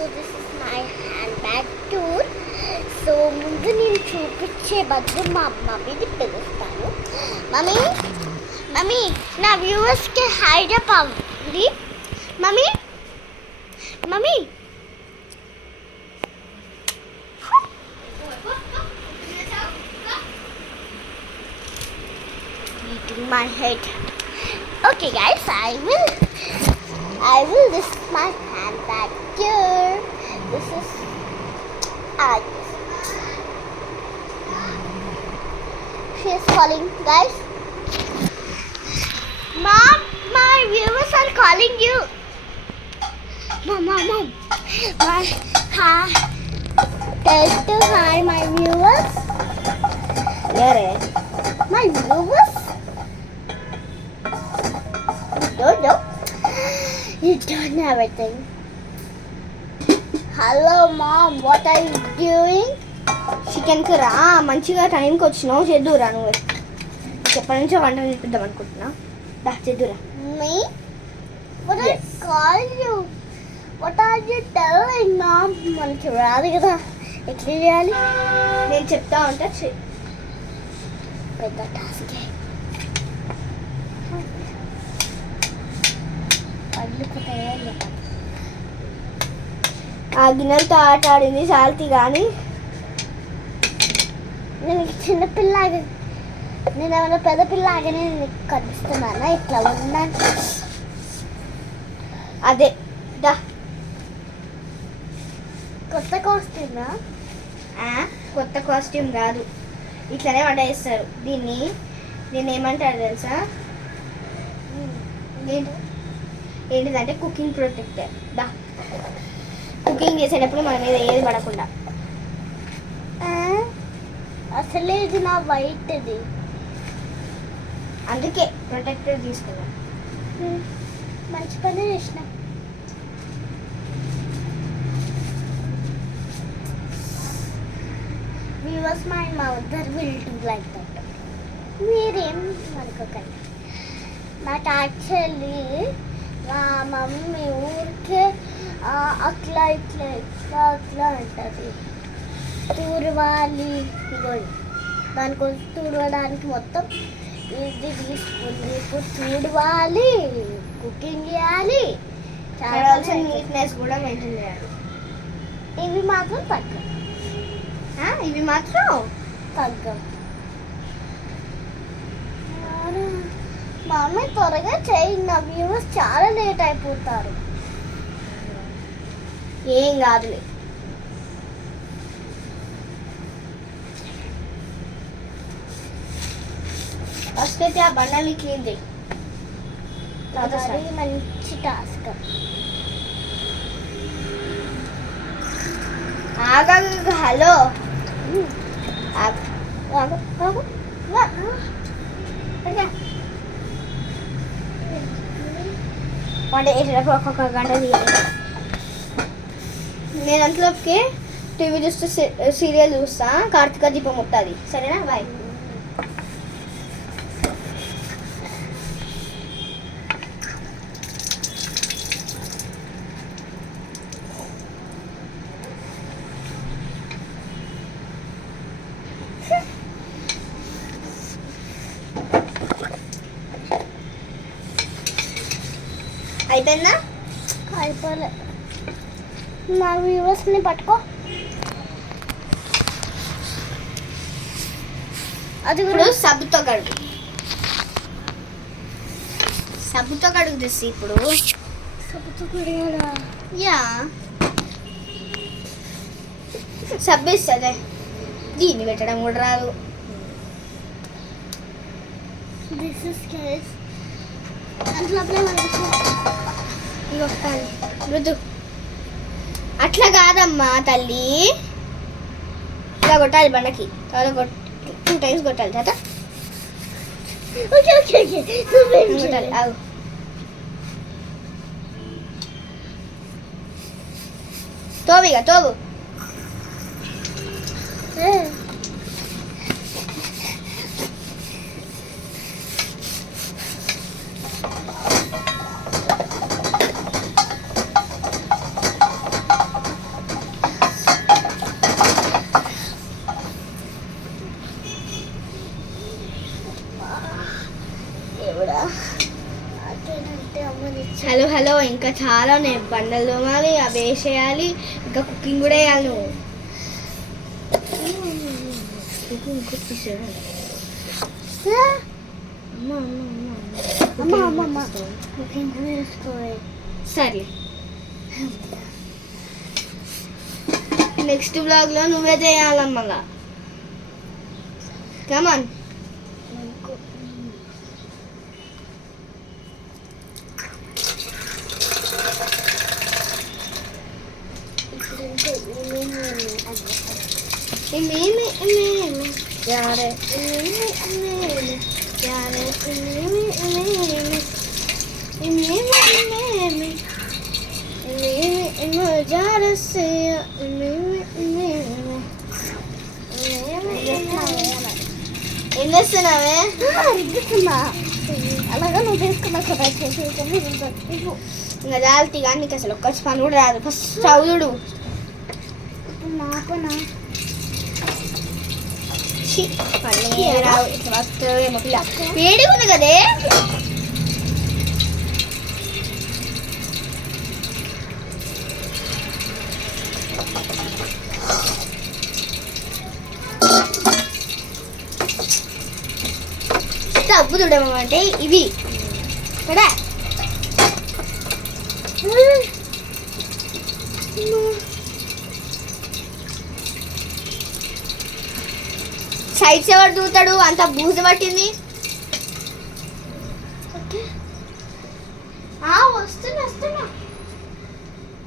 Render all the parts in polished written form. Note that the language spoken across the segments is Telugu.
So this is my handbag tour. So ముందు నేను చూపించే బదులు మా మమ్మీని పిలుస్తాను. మమ్మీ మమ్మీ నా వ్యూవర్స్కి హైడ్ అప్ అవ్వండి. Mummy mummy eating my head. Okay guys, I will this is my handbag here. This is she is calling guys. Mom, my viewers are calling you. Mom. My hi. Tell to hi my viewers. Where? My viewers? No. You don't know everything. Hello mom, what are you doing? చికెన్కి రా మంచిగా టైంకి వచ్చినావు చేద్దురా నువ్వు ఎప్పటి నుంచో వంట నేర్పిద్దాం అనుకుంటున్నా దా చేద్దురా Me? What I call you? What are you telling mom? మనకి రాదు కదా ఎట్లా చేయాలి? నేను చెప్తా ఉంటా పెద్ద టాస్క్ ఆ గిన్నెలతో ఆట ఆడింది సాల్తీ కానీ నేను చిన్నపిల్లగా నేను ఏమైనా పెద్ద పిల్లగానే నేను కనిపిస్తున్నానా ఇట్లా ఉన్నాను అదే దా కొత్త కాస్ట్యూమా కొత్త కాస్ట్యూమ్ కాదు ఇట్లనే వంట చేస్తారు దీన్ని ఏమంటారు తెలుసా ఏంటిదంటే కుకింగ్ ప్రొటెక్టర్ దా కుకింగ్ చేసేటప్పుడు మన మీద ఏది పడకుండా అసలే ఇది నా వైట్ది అందుకే ప్రొటెక్టర్ తీసుకున్నా మంచి పని చేసిన viewers my mother will do like that మీరేం అనుకోకండి బట్ యాక్చువల్లీ మా మమ్మీ ఊరికే అట్లా అంటది తూరవాలి ఇగోండి దానికోసం తూడవడానికి మొత్తం ఇది తీసుకుంది ఇప్పుడు తూడవాలి కుకింగ్ చేయాలి చాలా నీట్నెస్ కూడా మెయింటైన్ చేయాలి ఇవి మాత్రం తగ్గం మమ్మీ త్వరగా చేయి నా వ్యూవర్స్ చాలా లేట్ అయిపోతారు ఏం కాదులే ఫస్ట్ అయితే ఆ బండల్ని క్లీన్ చేయి మంచి టాస్క్ హలో వంట చేసేటప్పుడు ఒక్కొక్క గంట తీయాలి నేను అంతలోకి టీవీ చూస్తూ సీరియల్ చూస్తా కార్తీక దీపం ముట్టది సరేనా బాయ్ అయిపోయిందా అయిపోలే నా వ్యూవర్స్ని పట్టుకో అది ఇప్పుడు సబ్బుతో కడుగు తెసి ఇప్పుడు సబ్బుతో కడిగాలా యా సబ్బు ఇస్తుంది దీన్ని పెట్టడం కూడా రాదు దిస్ ఇస్ కేస్ అంట్లో మృదు అట్లా కాదమ్మా తల్లి ఇలా కొట్టాలి బండకి 2 times కొట్టాలి తాత కొట్టాలి ఆగు తోవు ఇంకా చాలా ఉన్నాయి, బండలు తోమాలి, అవి వేసేయాలి, ఇంకా కుకింగ్ కూడా వేయాలి నువ్వు. సరే, నెక్స్ట్ బ్లాగ్లో నువ్వే చేయాలమ్మగా. కమాన్. ఏం చేస్తున్నావే? అలాగా నువ్వు చేసుకున్నా కదా ఇంకా జాగ్రత్త కానీ నీకు అసలు ఒక్క పని కూడా రాదు. ఫస్ట్ చదువుడు. నాకునా రావు ఇట్లా వస్తుందేమో పిల్ల. వేడిగా ఉంది కదే. తప్పు చూడమంటే ఇవి కదా. సైడ్స్ ఎవరు దూతాడు? అంత బూజు పట్టింది. వస్తున్నా వస్తున్నా.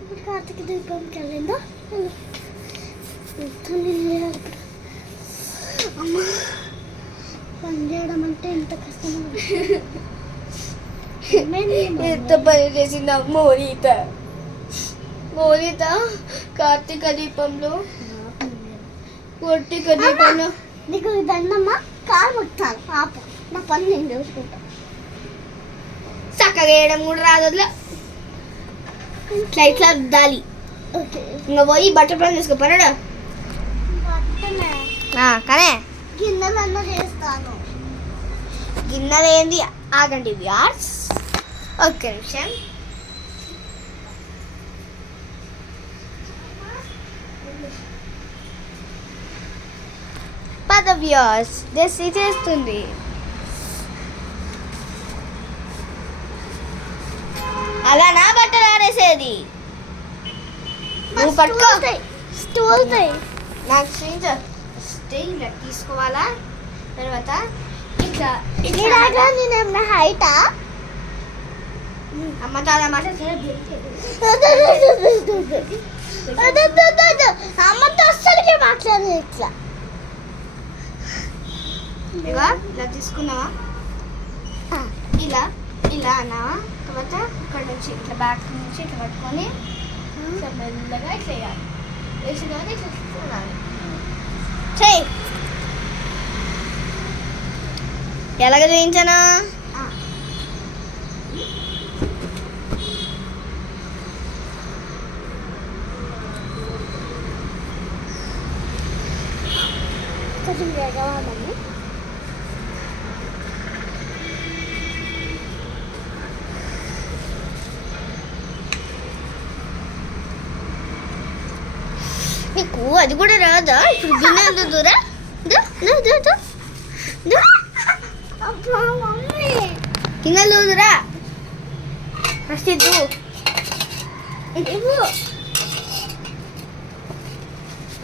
ఇప్పుడు కార్తీక దీపంకి వెళ్ళిందా? అమ్మా, పని చేయడం అంటే ఎంత కష్టమో. ఎంత పని చేసిందా మోనిత. మోనిత కార్తీక దీపంలో కార్తీక దీపంలో నీకు దండమ్మా, కాలు ముట్టాను. ఆపు, నా పని నేను చూసుకుంటా. చక్కగా వేయడం కూడా రాదు. ఇట్లా ఇట్లా రుద్దాలి. ఓకే, ఇంకా పోయి బటర్ పని తీసుకోపోరాడా కానీ గిన్నెలన్నా చేస్తాను. గిన్నెలు ఏంది? ఆగండి వ్యార్స్, ఒక్క నిమిషం. పద వ్యార్స్, జెస్సీ చేస్తుంది. అలా నా బట్టలు ఆరేసేది. నువ్వు పట్టుకో. స్టూల్ నాకు ఇలా తీసుకోవాలా, తర్వాత ఇట్లా ఇలాగా నేను హైటా. అమ్మ తాత మాట అమ్మతో అస్సలకే మాట్లాడదు. ఇట్లా ఇవా ఇలా తీసుకున్నావా, ఇలా ఇలా అన్నావా, తర్వాత ఇక్కడ నుంచి ఇట్లా బ్యాక్ నుంచి ఇట్లా పట్టుకొని ఇట్లా మెల్లగా ఇట్లా వేయాలి. వేసిన తర్వాత ఇట్లా చూడాలి. చెయ్యి. ఎలాగ చూపించానా? కొంచెం వేగవాలండి. నీకు అది కూడా రాదా? ఇప్పుడు గిన్నె ఎంత దూరా గిన్నెలు దూరా ఫస్ట్ ఇద్దు.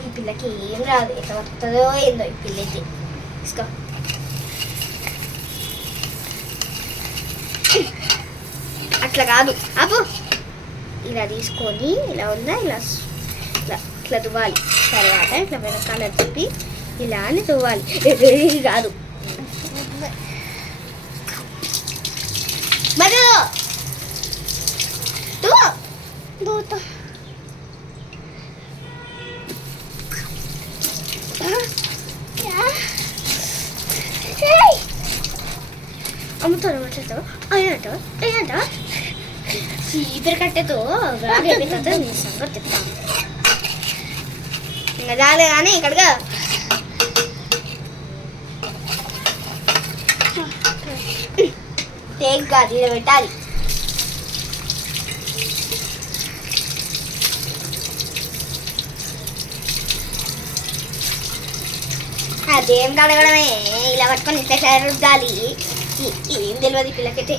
ఈ పిల్లకి ఏం రాదు, ఎట్లా వస్తుందో ఏందో ఈ పిల్లకి. తీసుకో. అట్లా కాదు, అప్పు ఇలా తీసుకొని ఇలా ఉందా, ఇలా ఇట్లా ఇట్లా దువ్వాలి. తర్వాత ఇట్లా వెనకాల తిప్పి ఇలా అని దువ్వాలి. ఇది కాదు మరి దూత అమ్ముతాను మాట్లాడతావా? అయ్యంటావా అయ్యంటావా చీపిరి కట్టెతో నీ సంగతి చెప్తాను. ఇంకా చాలే కానీ ఇక్కడగా టేక్ కాదు, ఇలా పెట్టాలి. అదేం కడగడమే, ఇలా పట్టుకొని ఇట్లా రుద్దాలి. ఏం తెలియదు ఈ పిల్లకైతే.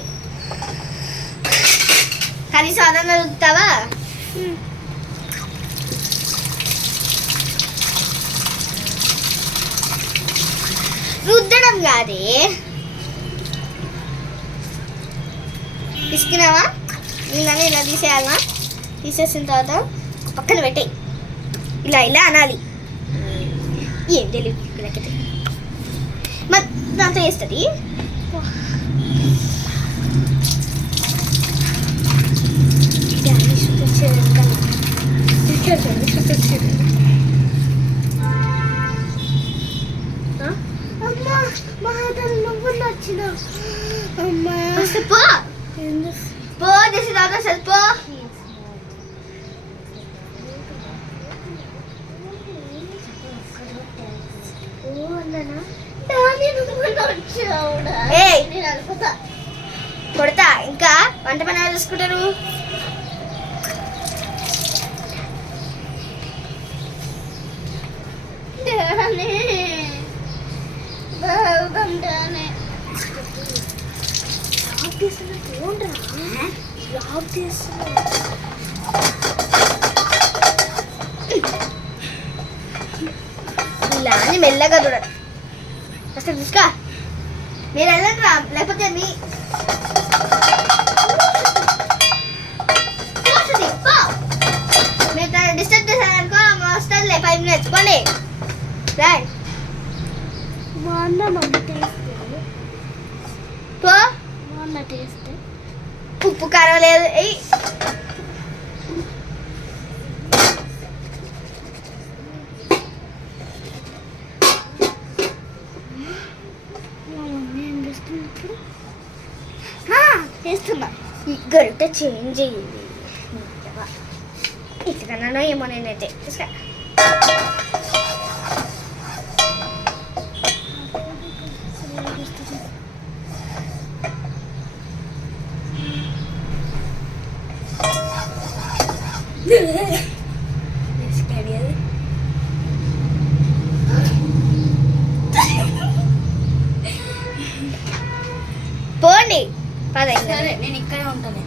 కనీసం అదన్నా రుద్దుతావా? రుద్దడం కాదే, తీసుకున్నావా? నీళ్ళని ఇలా తీసేయాలనా? తీసేసిన తర్వాత పక్కన పెట్టేయి. ఇలా ఇలా అనాలి. ఏం తెలియదు పిల్లకైతే. మరి దాంతో వేస్తుంది. పో చేసి దాంతో పో. కొడతా. ఇంకా వంట పని ఎవరు చూసుకుంటారు? ఇలా అని మెల్లగా చూడండి. అసలు చూసుకో, మీరు వెళ్ళండి రా, లేకపోతే మీ మీరు డిస్టర్బ్ చేశారనుకో వస్తుంది 5 minutes. పోండి రైట్. పో. ఉప్పు కారం లేదు. చేస్తున్నా. ఈ గరిట చేంజ్ అయ్యింది. ఇట్లకన్నా ఏమో నేనైతే తీసుకా. పోండి పద. సరే నేను ఇక్కడే ఉంటాను.